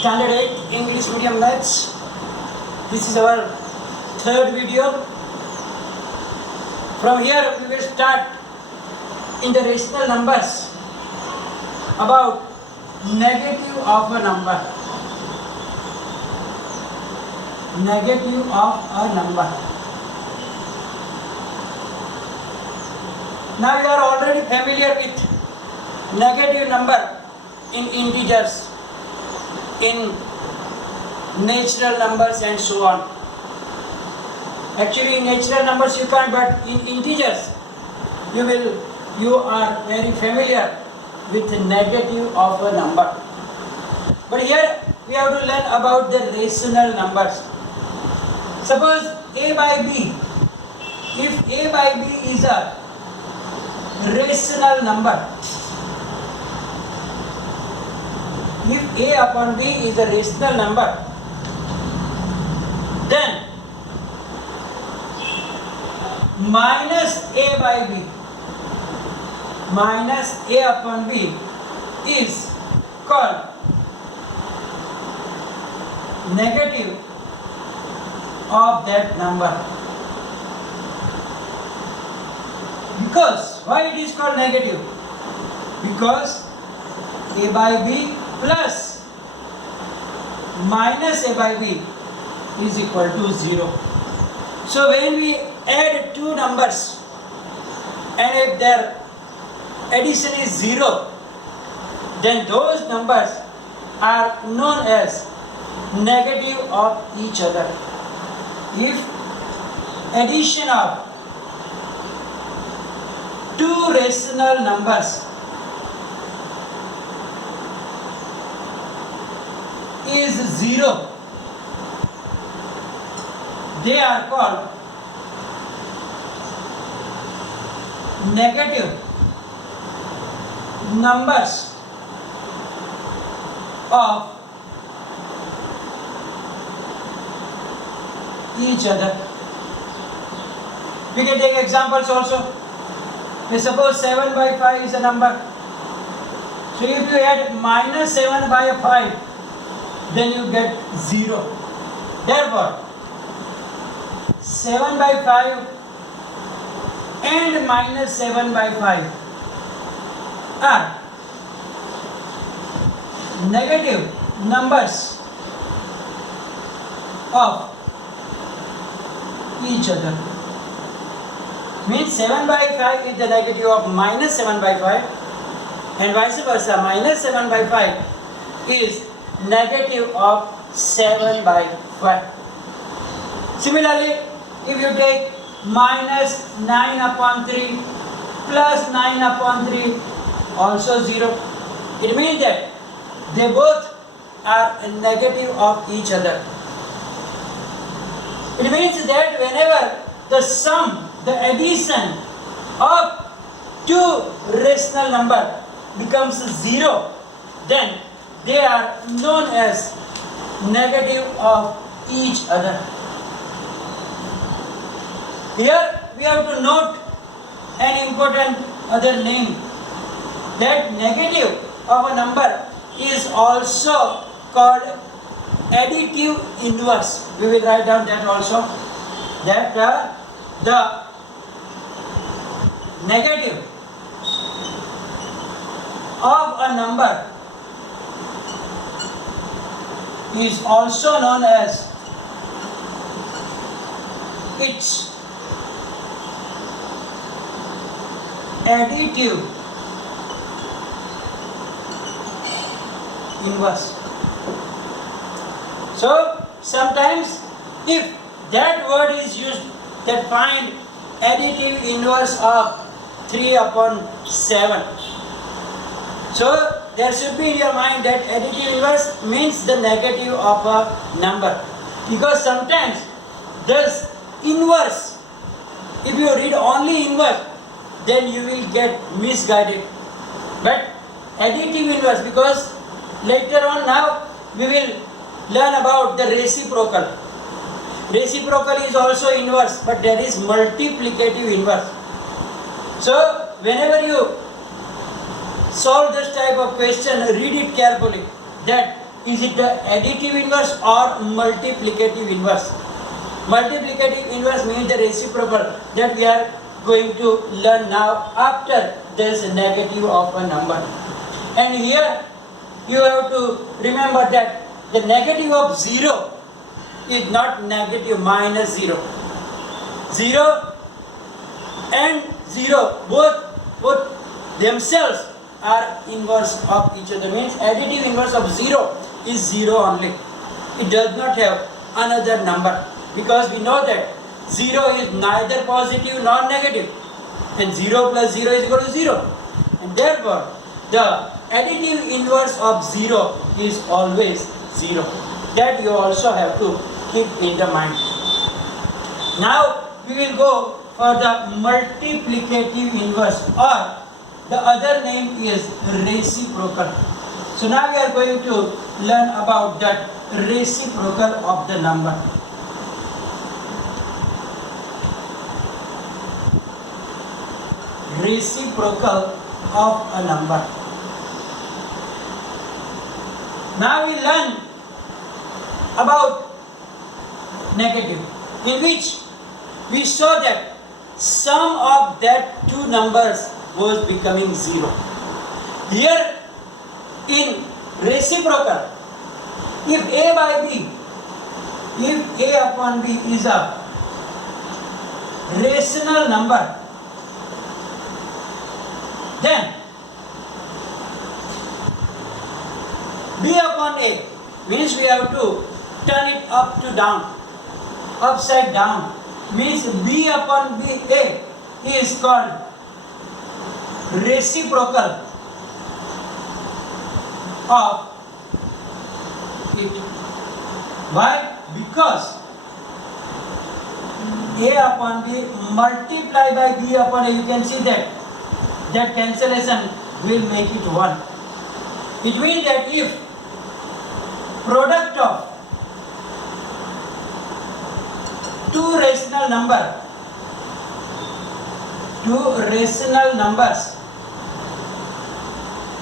Standard 8 English Medium Maths. This is our third video. From here we will start in the rational numbers about negative of a number. Negative of a number. Now you are already familiar with negative number in integers, in natural numbers and so on. Actually in natural numbers you can't, but in integers you are very familiar with the negative of a number. But here we have to learn about the rational numbers. Suppose a by b. If a by b is a rational number, if a upon b is a rational number, then minus a by b, minus a upon b is called negative of that number. Because, why it is called negative? Because a by b plus minus a by b is equal to 0. So when we add two numbers and if their addition is 0, then those numbers are known as negative of each other. If addition of two rational numbers is 0, they are called negative numbers of each other. We can take examples also. Suppose 7 by 5 is a number. So if you add minus 7 by 5, then you get 0. Therefore, 7 by 5 and minus 7 by 5 are negative numbers of each other. Means 7 by 5 is the negative of minus 7 by 5 and vice versa. Minus 7 by 5 is negative of 7 by 5. Similarly, if you take minus 9 upon 3 plus 9 upon 3, also 0. It means that they both are negative of each other. It means that whenever the sum, the addition of two rational number becomes 0, then they are known as negative of each other. Here we have to note an important other name, that negative of a number is also called additive inverse. We will write down that also, that the negative of a number is also known as its additive inverse. So sometimes if that word is used, that find additive inverse of 3 upon 7. So there should be in your mind that additive inverse means the negative of a number. Because sometimes this inverse, if you read only inverse, then you will get misguided. But additive inverse, because later on now we will learn about the reciprocal. Reciprocal is also inverse, but there is multiplicative inverse. So whenever you solve this type of question, read it carefully, that is it the additive inverse or multiplicative inverse? Multiplicative inverse means the reciprocal that we are going to learn now after there is a negative of a number. And here you have to remember that the negative of 0 is not negative minus 0. 0 and 0 both themselves are inverse of each other. Means additive inverse of 0 is 0 only. It does not have another number, because we know that 0 is neither positive nor negative, and 0 plus 0 is equal to 0, and therefore the additive inverse of 0 is always 0. That you also have to keep in the mind. Now we will go for the multiplicative inverse, or the other name is reciprocal. So now we are going to learn about that reciprocal of the number. Reciprocal of a number. Now we learn about negative, in which we saw that sum of that two numbers was becoming 0. Here in reciprocal, if A by B, if A upon B is a rational number, then B upon A means we have to turn it up to down, upside down, means B upon B A is called reciprocal of it. Why? Because A upon B multiplied by B upon A, you can see that cancellation will make it 1. It means that if product of two rational numbers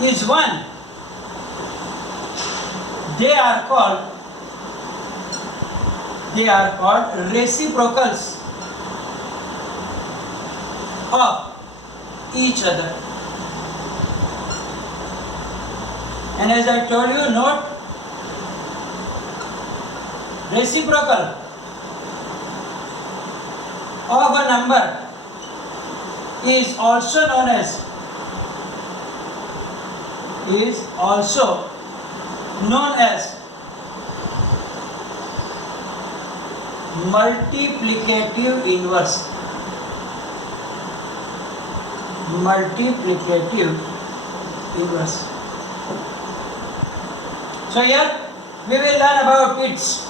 is 1, they are called reciprocals of each other. And as I told you, note, reciprocal of a number is also known as multiplicative inverse. So here we will learn about its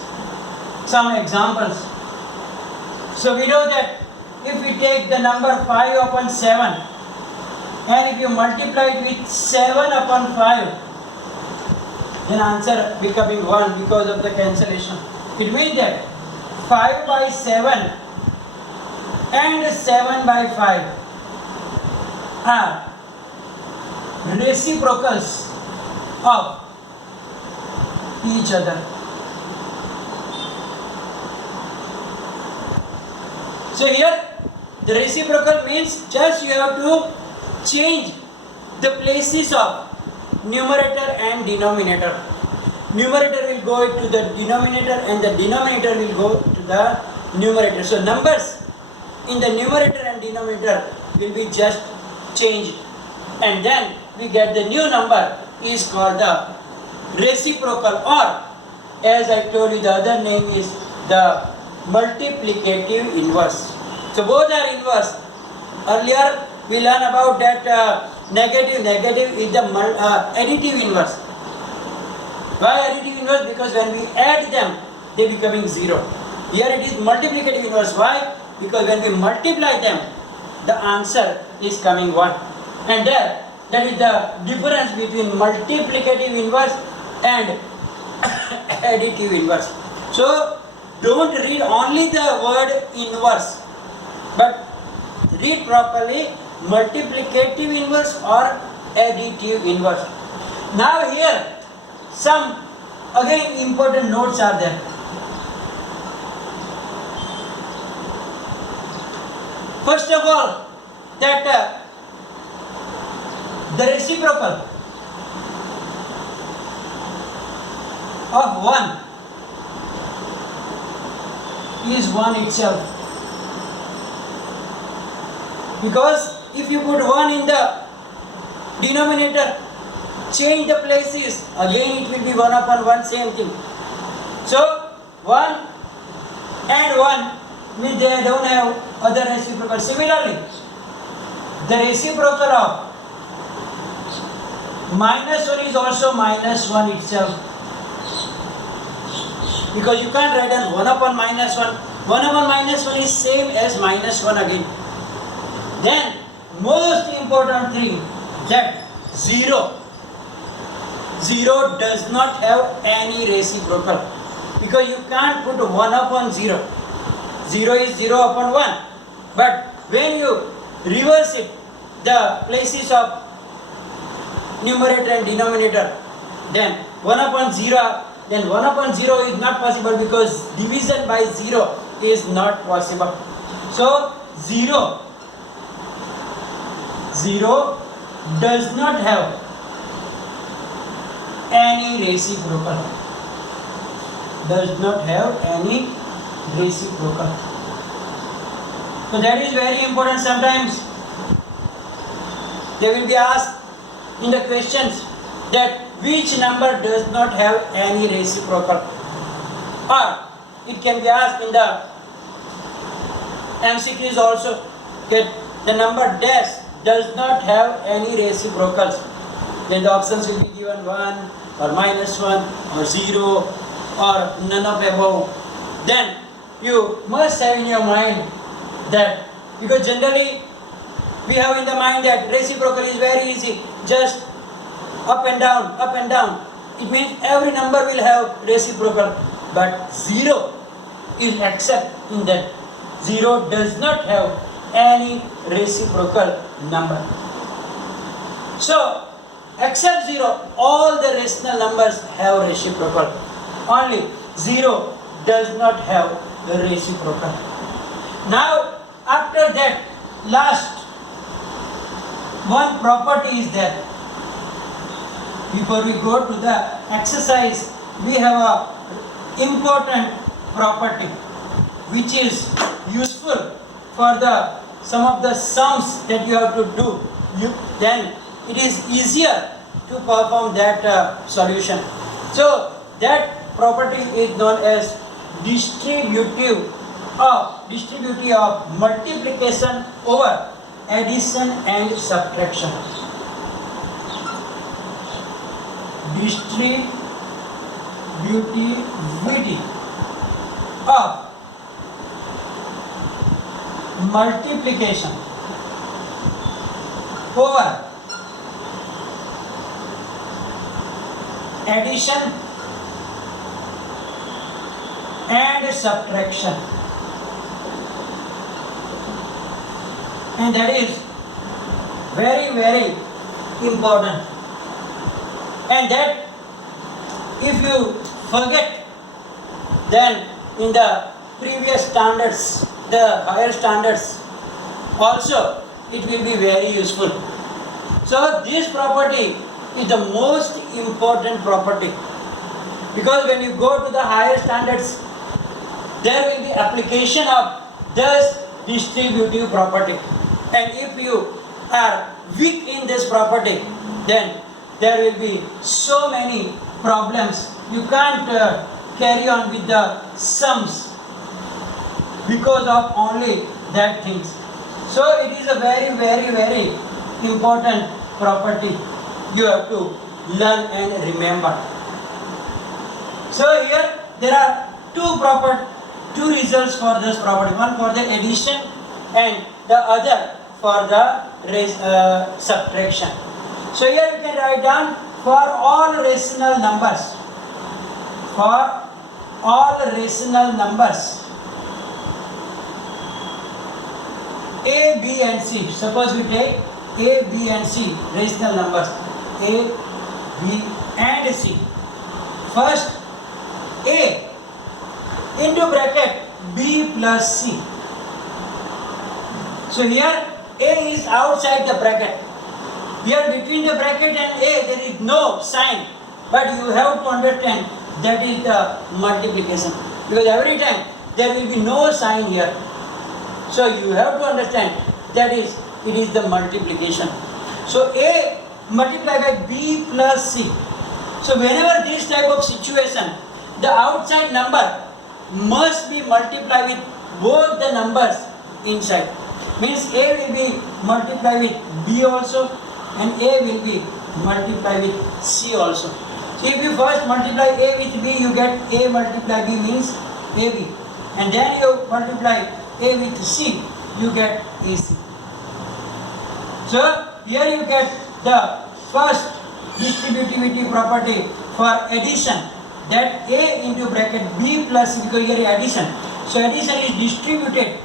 some examples. So we know that if we take the number 5 upon 7 and if you multiply it with 7 upon 5, then answer becoming 1 because of the cancellation. It means that 5 by 7 and 7 by 5 are reciprocals of each other. So here the reciprocal means just you have to change the places of numerator and denominator. Numerator will go to the denominator and the denominator will go to the numerator. So numbers in the numerator and denominator will be just changed, and then we get the new number is called the reciprocal, or as I told you, the other name is the multiplicative inverse. So both are inverse. Earlier we learned about that negative is the additive inverse. Why additive inverse? Because when we add them, they becoming 0. Here it is multiplicative inverse. Why? Because when we multiply them, the answer is coming 1. And that is the difference between multiplicative inverse and additive inverse. So don't read only the word inverse, but read properly multiplicative inverse or additive inverse. Now here some again important notes are there. First of all, that the reciprocal of 1 is 1 itself. Because if you put 1 in the denominator, change the places, again it will be 1 upon 1, same thing. So 1 and 1 means they don't have other reciprocal. Similarly, the reciprocal of -1 is also -1 itself. Because you can't write as 1 upon -1. 1 upon -1 is same as -1 again. Then, most important thing, that 0 does not have any reciprocal. Because you can't put 1 upon 0. 0 is 0 upon 1. But when you reverse it, the places of numerator and denominator, then 1 upon 0, then 1 upon 0 is not possible because division by 0 is not possible. So 0 does not have any reciprocal. Does not have any reciprocal. So that is very important. Sometimes they will be asked in the questions that which number does not have any reciprocal, or it can be asked in the MCQs also that the number dash does not have any reciprocals. Then the options will be given 1 or -1 or 0 or none of above. Then you must have in your mind that, because generally we have in the mind that reciprocal is very easy, just up and down, up and down. It means every number will have reciprocal, but 0 is except in that. 0 does not have any reciprocal number. So, except 0, all the rational numbers have reciprocal. Only 0 does not have the reciprocal. Now, after that, last one property is there. Before we go to the exercise, we have a important property which is useful for some of the sums that you have to do. Then it is easier to perform that solution. So that property is known as distributive of multiplication over addition and subtraction. Distributivity of multiplication over addition and subtraction. And that is very, very important. And that if you forget, then in the previous standards, the higher standards, also it will be very useful. So this property is the most important property, because when you go to the higher standards, there will be application of this distributive property. And if you are weak in this property, then there will be so many problems. You can't carry on with the sums because of only that things. So it is a very, very, very important property you have to learn and remember. So here there are two results for this property. One for the addition and the other for the subtraction. So here you can write down for all rational numbers. For all rational numbers, A, B and C. Suppose we take A, B and C rational numbers. A, B and C. first A into bracket B plus C. So here A is outside the bracket. Here between the bracket and A there is no sign, but you have to understand that is the multiplication, because every time there will be no sign here. So you have to understand that is it is the multiplication. So A multiplied by B plus C. So whenever this type of situation, the outside number must be multiplied with both the numbers inside. Means A will be multiplied with B also and A will be multiplied with C also. So if you first multiply A with B, you get A multiply B means AB. And then you multiply A with C, you get AC. So here you get the first distributivity property for addition, that A into bracket B plus C, because here addition. So addition is distributed,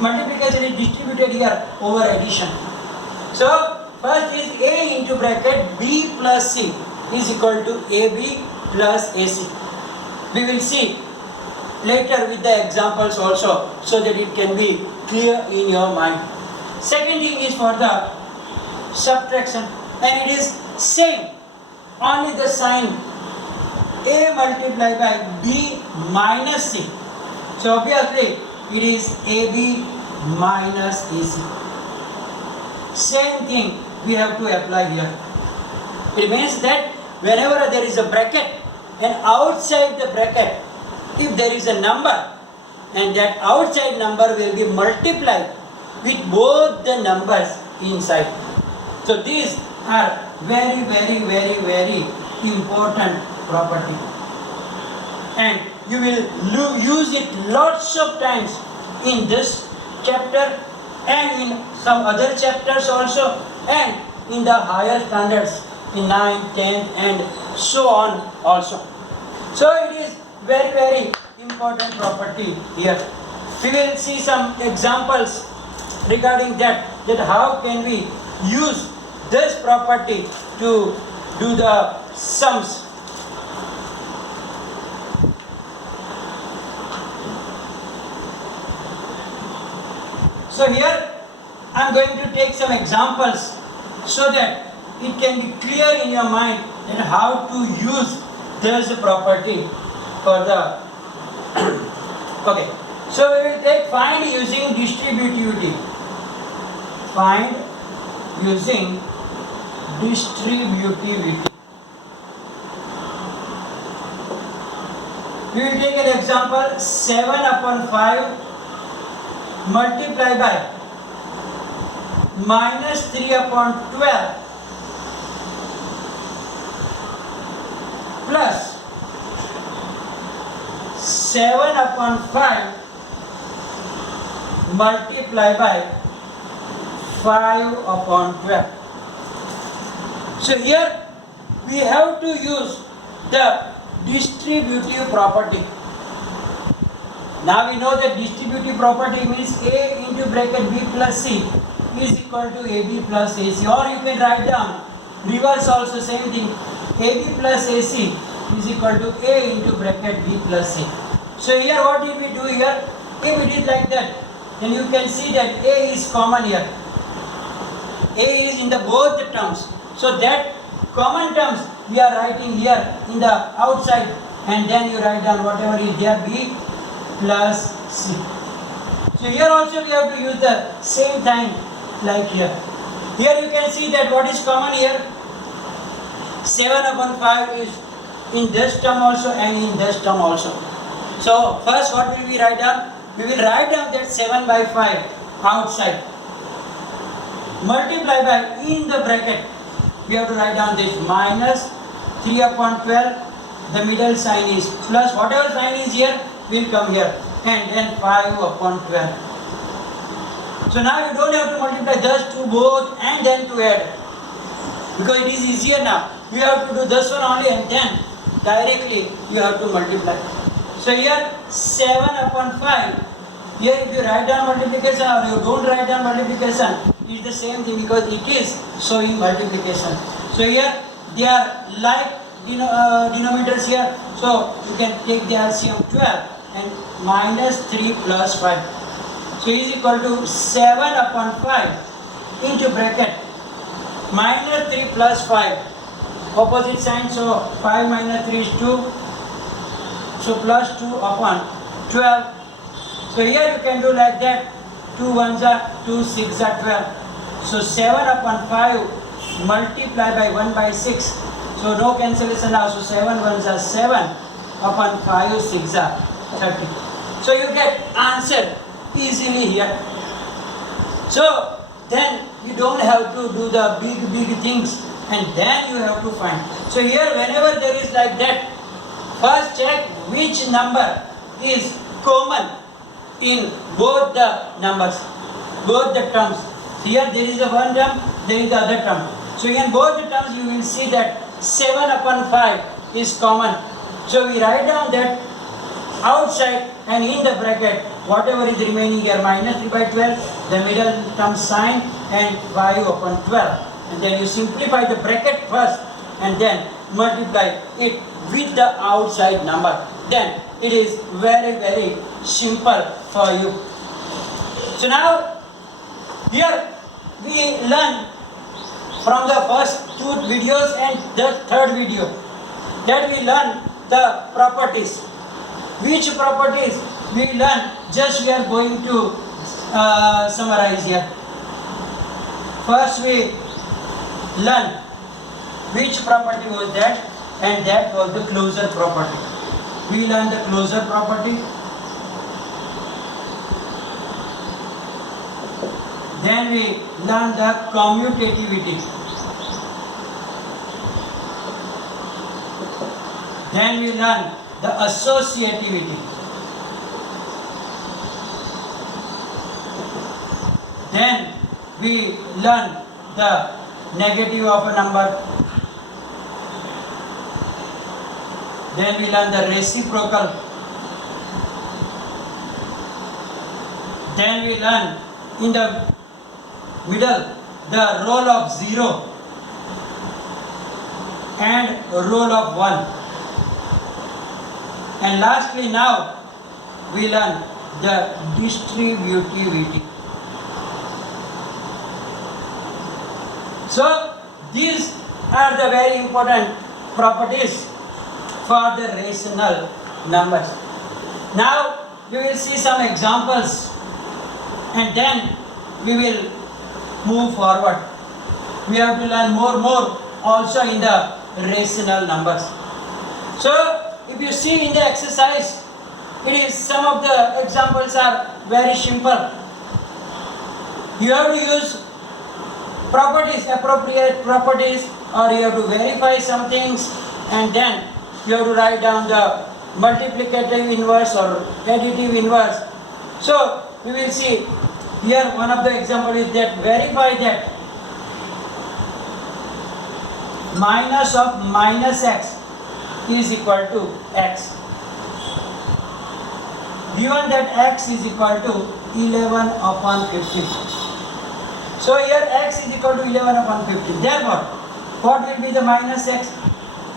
multiplication is distributed here over addition. So first is A into bracket B plus C is equal to AB plus AC. We will see later with the examples also, so that it can be clear in your mind. Second thing is for the subtraction, and it is same, only the sign A multiplied by B minus C. So obviously it is AB minus AC. Same thing we have to apply here. It means that whenever there is a bracket and outside the bracket, if there is a number, and that outside number will be multiplied with both the numbers inside. So these are very, very, very, very important property, and you will use it lots of times in this chapter and in some other chapters also, and in the higher standards in 9th, 10th and so on also. So it is very, very important property here. We will see some examples regarding that how can we use this property to do the sums. So here I am going to take some examples so that it can be clear in your mind that how to use this property for the okay. So we will take find using distributivity. Find using distributivity. We will take an example, 7 upon 5 multiplied by minus 3 upon 12 plus 7 upon 5 multiplied by 5 upon 12. So here we have to use the distributive property. Now we know that distributive property means A into bracket B plus C is equal to AB plus AC, or you can write down reverse also, same thing, AB plus AC is equal to A into bracket B plus C. So here what did we do here? If it is like that, then you can see that A is common here. A is in the both the terms. So that common terms we are writing here in the outside, and then you write down whatever is there, B plus C. So here also we have to use the same time like here. Here you can see that what is common here, 7 upon 5 is in this term also and in this term also. So first what will we write down? We will write down that 7 by 5 outside. Multiply by, in the bracket, we have to write down this minus 3 upon 12. The middle sign is plus, whatever sign is here will come here, and then 5 upon 12. So now you don't have to multiply just to both and then to add, because it is easier now. You have to do this one only and then directly you have to multiply. So here 7 upon 5, here if you write down multiplication or you don't write down multiplication, it is the same thing because it is showing multiplication. So here they are like denominators here. So you can take the LCM 12 and minus 3 plus 5. So is equal to 7 upon 5 into bracket minus 3 plus 5. Opposite sign, so 5 minus 3 is 2. So plus 2 upon 12. So here you can do like that. 2 1s are 2, 6 are 12. So 7 upon 5 multiply by 1 by 6. So no cancellation now. So 7 1s are 7 upon 5 6 are 30. So you get answer easily here. So then you don't have to do the big things and then you have to find. So here whenever there is like that, first check which number is common in both the numbers, both the terms. Here there is a one term, there is the other term. So in both the terms you will see that 7 upon 5 is common. So we write down that outside and in the bracket whatever is remaining here minus 3 by 12, the middle term sign and 5 upon 12. And then you simplify the bracket first and then multiply it with the outside number. Then it is very simple for you. So now here we learn from the first two videos and the third video that we learn the properties. Which properties we learn, just we are going to summarize here. First we learn which property was that, and that was the closure property. We learn the closure property. Then we learn the commutativity. Then we learn the associativity. Then we learn the negative of a number. Then we learn the reciprocal. Then we learn in the middle the role of 0 and role of 1. And lastly now we learn the distributivity. So these are the very important properties for the rational numbers. Now we will see some examples and then we will move forward. We have to learn more also in the rational numbers. So if you see in the exercise, it is some of the examples are very simple. You have to use properties, appropriate properties, or you have to verify some things and then you have to write down the multiplicative inverse or additive inverse. So we will see here one of the example is that verify that minus of minus x is equal to x. Given that x is equal to 11 upon 15. So here x is equal to 11 upon 15. Therefore, what will be the minus x?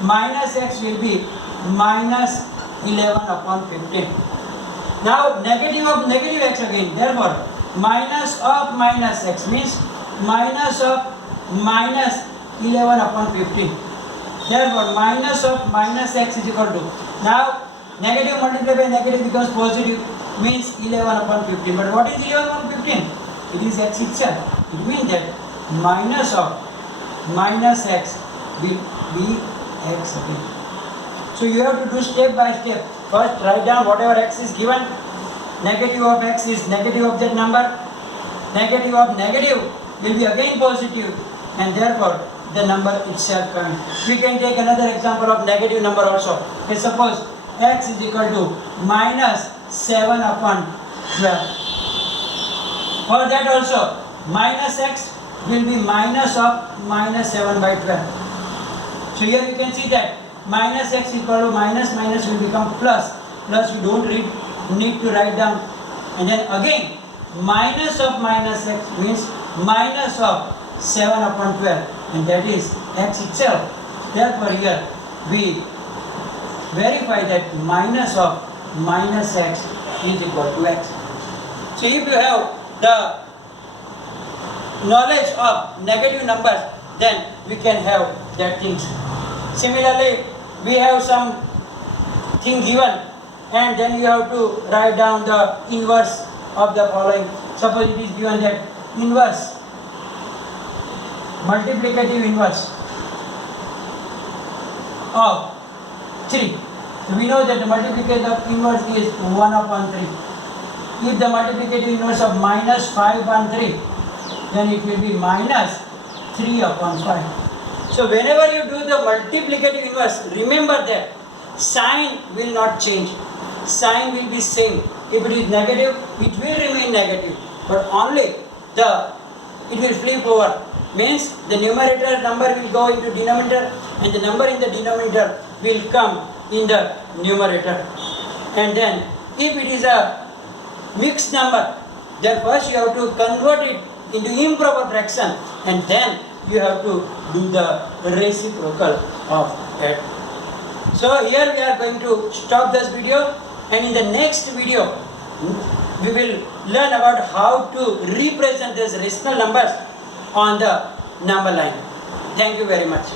Minus x will be minus 11 upon 15. Now negative of negative x again. Therefore, minus of minus x means minus of minus 11 upon 15. Therefore, minus of minus x is equal to, now negative multiplied by negative becomes positive, means 11 upon 15. But what is 11 upon 15? It is x itself. It means that minus of minus x will be x again. So you have to do step by step. First write down whatever x is given. Negative of x is negative of that number. Negative of negative will be again positive, and therefore the number itself comes. We can take another example of negative number also. Okay, suppose x is equal to minus 7 upon 12. For that also, minus x will be minus of minus 7 by 12. So here you can see that minus x is equal to minus, minus will become plus. Plus we don't need to write down. And then again, minus of minus x means minus of 7 upon 12. And that is x itself. Therefore here we verify that minus of minus x is equal to x. So if you have the knowledge of negative numbers, then we can have that things. Similarly, we have some thing given, and then you have to write down the inverse of the following. Suppose it is given that inverse, multiplicative inverse of 3. So we know that the multiplicative inverse is 1 upon 3. If the multiplicative inverse of minus 5 upon 3, then it will be minus 3 upon 5. So whenever you do the multiplicative inverse, remember that sign will not change. Sign will be same. If it is negative, it will remain negative. But only it will flip over. Means the numerator number will go into denominator, and the number in the denominator will come in the numerator. And then if it is a mixed number, then first you have to convert it into improper fraction, and then you have to do the reciprocal of it. So here we are going to stop this video, and in the next video we will learn about how to represent these rational numbers on the number line. Thank you very much.